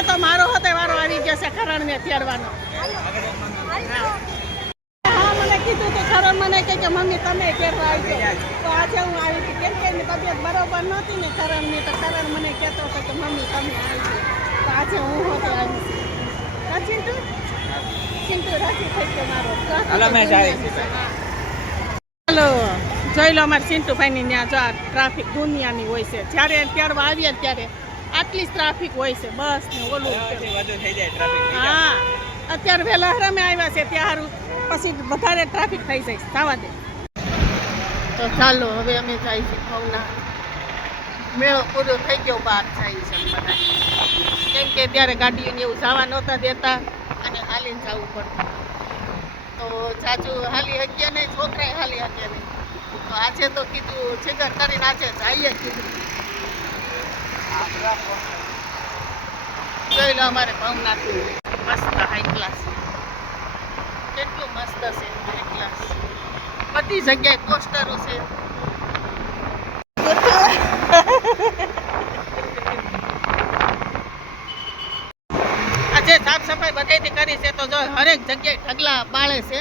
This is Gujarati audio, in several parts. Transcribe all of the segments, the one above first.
આજે તો મારો હતો વારો આવી ગયો છે ખરણને તેડવાનો. હા મને કીધું કે ખરણ મને કે મમ્મી તમે કેવા આવી જાઓ. તો આજે હું આવી હતી કેમ કે એની તબિયત બરોબર નહોતી ને ખરણની, તો ખરણ મને કહેતો હતો કે મમ્મી તમે આવી જાઓ. તો આજે હું હોતે આવી છું. ચિંટુ રાજી થઈ ગયો મારો. ચાલો જોઈ લો અમારે ચિંટુભાઈની ત્યાં જો ટ્રાફિક દુનિયાની હોય છે. જ્યારે ત્યારવા આવીએ ત્યારે આટલી જ ટ્રાફિક હોય છે. બસ ને ઓલું હા અત્યારે વહેલા હરામે આવ્યા છે ત્યાં પછી વધારે ટ્રાફિક થઈ જાય. જવા દે. તો ચાલો હવે અમે જાય છે ભવના. મેળો પૂરો થઈ ગયો, બહાર જાય છે બધા. કેમ કે ત્યારે ગાડીઓને એવું જવા નહોતા દેતા અને હાલીને જવું પડતું. તો ચાચુ હાલી હગ્યા નહીં, છોકરાએ હાલી હગ્યા નહીં. તો આજે તો કીધું છેગર કરીને આજે જઈએ કીધું. જોઈ લો અમારે ભવનાથું મસ્ત હાઈ ક્લાસ. કેટલું મસ્ત છે હાઈ ક્લાસ. બધી જગ્યાએ પોસ્ટરો છે. આજે સાફ સફાઈ બધેથી કરી છે તો જો હરેક જગ્યાએ ઢગલા બાળે છે.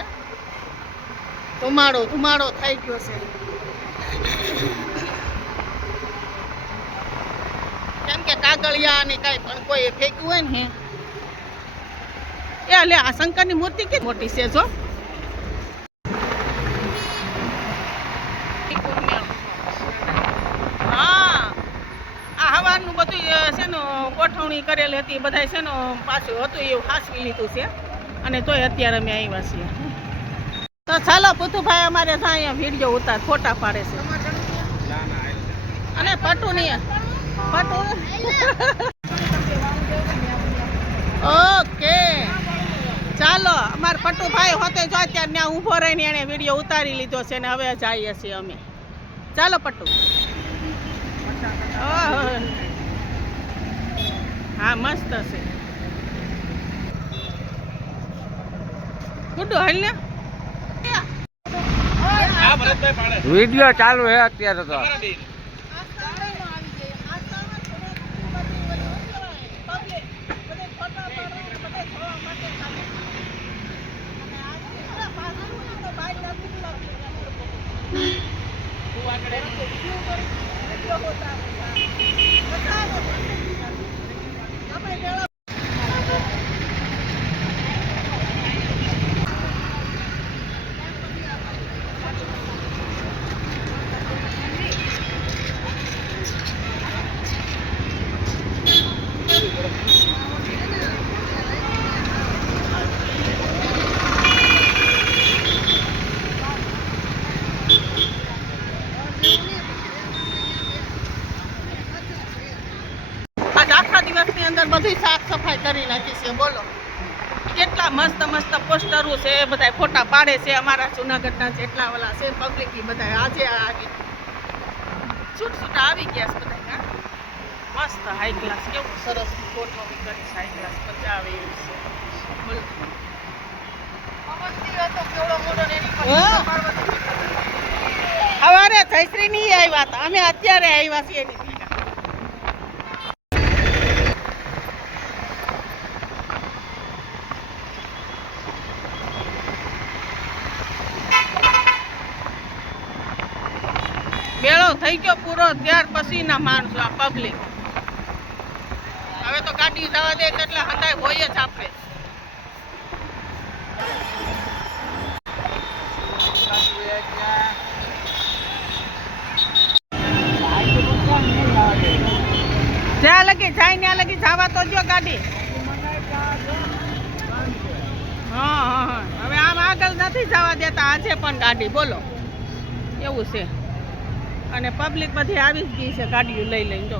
ધુમાડો થઈ ગયો છે. કેમ કે કાગળિયા ને કાંઈ પણ કોઈ ફેંક્યું હોય ને એ લે આ શંકરની મૂર્તિ કે મોટી છે જો. હા આ હવાનું બધું છે ને ગોઠવણી કરેલી હતી બધા છે ને પાછું હતું એવું હાસવી લીધું છે અને તોય અત્યારે અમે આવ્યા છીએ. તો ચાલો પુતુભાઈ અમારે અહીંયા વિડીયો ઉતાર ફોટા પાડે છે. અને પટુ નહીં પટુ ઓકે ચાલો અમારે પટુભાઈ હોતે જો અત્યારે ત્યાં ઊભો રહીને એને વિડીયો ઉતારી લીધો છે ને હવે જઈએ છીએ અમે. ચાલો પટુ. હા મસ્ત છે. ગુડ્ડુ હાલ ને વિડીયો ચાલુ હે અત્યારે તો. આખા દિવસની અંદર બધી સાફ સફાઈ કરી નાખી છે. બોલો કેટલા મસ્ત મસ્ત પોસ્ટરો છે, બધા ફોટા પાડે છે. અમારા જુનાગઢના જેટલા ઓલા છે પબ્લિક બધા આજે આવી છૂટ આવી ગયા છે બધા. મસ્ત હાઈ ક્લાસ કેવું સરસ ગોઠવણી કરી છે. હાઈ ક્લાસ મજા આવે એવું છે. બોલો સવારે જયશ્રી નહીં આવ્યા હતા, અમે અત્યારે આવ્યા છીએ એની. મેળો થઈ ગયો પૂરો ત્યાર પછી ના માણસો આ પબ્લિક. હવે તો ગાડી જવા દે એટલે હંધાય હોય જ આપણે. જ્યાં લગી જાય ત્યાં લગી જવા તો જો ગાડી. હા હવે આમ આગળ નથી જવા દેતા આજે પણ ગાડી. બોલો એવું છે. અને પબ્લિક બધી આવી જ ગઈ છે ગાડીઓ લઈ લઈને. જો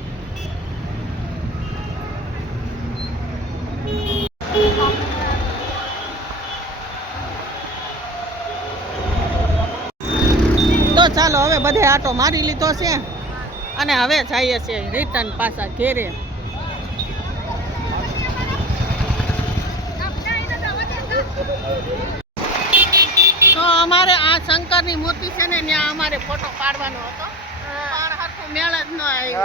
તો ચાલો હવે બધે આટો મારી લીધો છે અને હવે જઈએ છીએ રિટર્ન પાછા ઘેરે. તો અમારે આ શંકરની મૂર્તિ છે ને ત્યાં અમારે ફોટો પાડવાનો હતો પણ હરખું મેળ જ ન આવ્યો.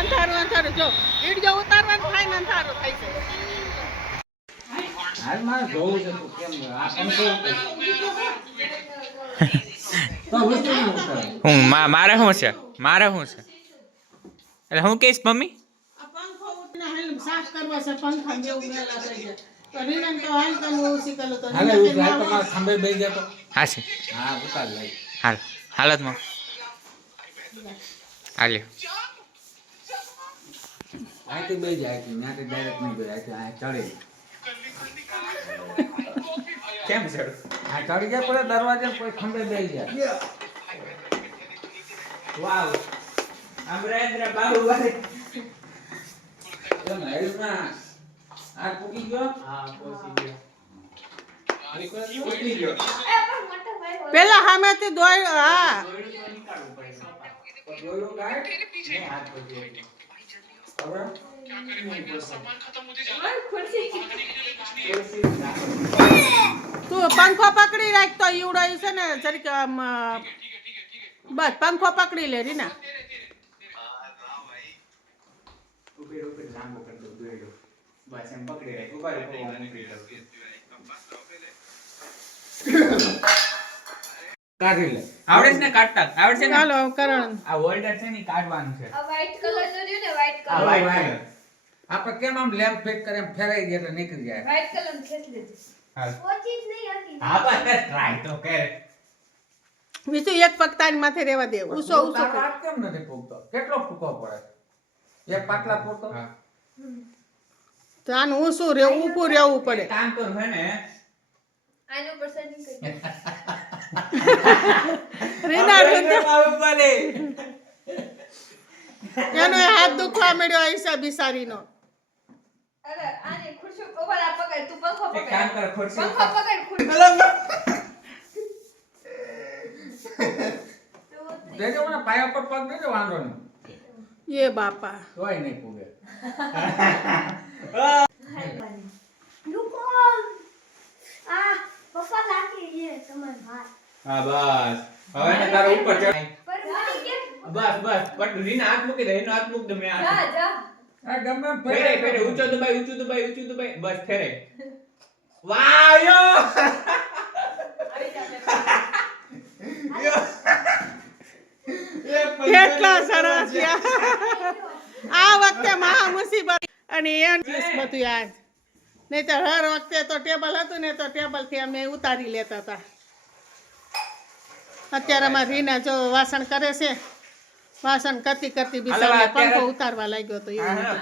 અંદર અંધારું અંધારું જો વિડીયો ઉતારવાનું થાય ને અંધારું થાય છે. હાલ મારે જોવું છે તું કેમ આ પંખો તો વસ્તુ ના ઉતારે. મારે શું છે એટલે હું કહીશ મમ્મી આ પંખો ઉઠીને હાલ સાફ કરવા છે પંખા જેવું મેલા થઈ ગયા તો રીનાને તો હાલ તમે ઓછી કરો તો હાલે રીના ઉતાર કે તમારા ખંભે બેસી જતો. હા છે હા ઉતાર લઈ. હાલતમાં હાલ્યો આથી બેસી જાય ત્યાંથી ડાયરેક્ટ નહીં બેસી આ ચડે કેમ છે આ ચડી જાય પડે દરવાજે કોઈ ખંભે બેસી જાય. વાવ અમરેન્દ્ર બાબુ ભાઈ એમ હેલ્થમાં આ પૂકી ગયો. હા પહોંચી ગયો પેલા સામેથી દોડ હા જોયું કાંઈ? ખબર? તું પંખો પકડી રાખ તો ઈવડો છે ને જરીક આમ બસ પંખો પકડી લે રીના લાંબો કરી દો દોડ્યો બસ એમ પકડી રાખ ઉપર કાઢી લે. આવડે છે ને કાઢતા આવડે છે ને ચાલો કરણ આ હોલ્ડર છે ને ઈ કાઢવાનું છે આ white colour નો રહ્યો ને white આ colour. white colour. આપણે કેમ આમ લેમ્પ ફિટ કરે એમ ફેરાઈ જાય એટલે નીકળી જાય. White colour નું ખેંચી લેજે. હા પહોંચી જ નહીં હતી. હા બસ ટ્રાય તો કર બીજું એક પગતાની માથે રહેવા દે ઉસો ઉસો તારો કર. હાથ કેમ નથી ફૂગતો? કેટલો ફૂંકો પડે? એક પાટલા પૂરતો? હા તો આનું ઊંચું રહેવું ઊભું રહેવું પડે કામ કર હે ને આનો પર setting કરી દે. રીના રૂંધો. બાબુ બોલે એનો એ હાથ દુખવા મળ્યો હિસાબ બિસારીનો અરે આને ખુરશી ઉપર આ પકડ તું પંખો એક કામ પકડ કર ખુરશી પંખો પકડ ખુરશી. દેજો મને પાયા પર પગ દેજો વાંધો નહીં. એ બાપા તોય નહીં ફૂગે. રૂકો. આ પપ્પા લાગી એ તમાર હાથ. હા બસ હવે ને તારો ઉપર ચડ પર મારી કે બસ બટ રીના હાથ મૂકી દે એનો હાથ મૂક દે મેં જા હાથ જા. આ ગમે એમ ફેરે ફેરાય ફેરે તો ઊંચો દબાઈ બસ ફેરે વાહ યો આવી જા. કેટલા સરસ યાર. આ વખતે મહા મુસીબત અને એમ બધું યાર નહીં તો હર વખતે તો ટેબલ હતું ને તો ટેબલ થી અમે ઉતારી લેતા હતા. અત્યારે અમારી રીના જો વાસણ કરે છે વાસણ કરતી કરતી બિચારી પંખો ઉતારવા લાગ્યો તો એવું હતું.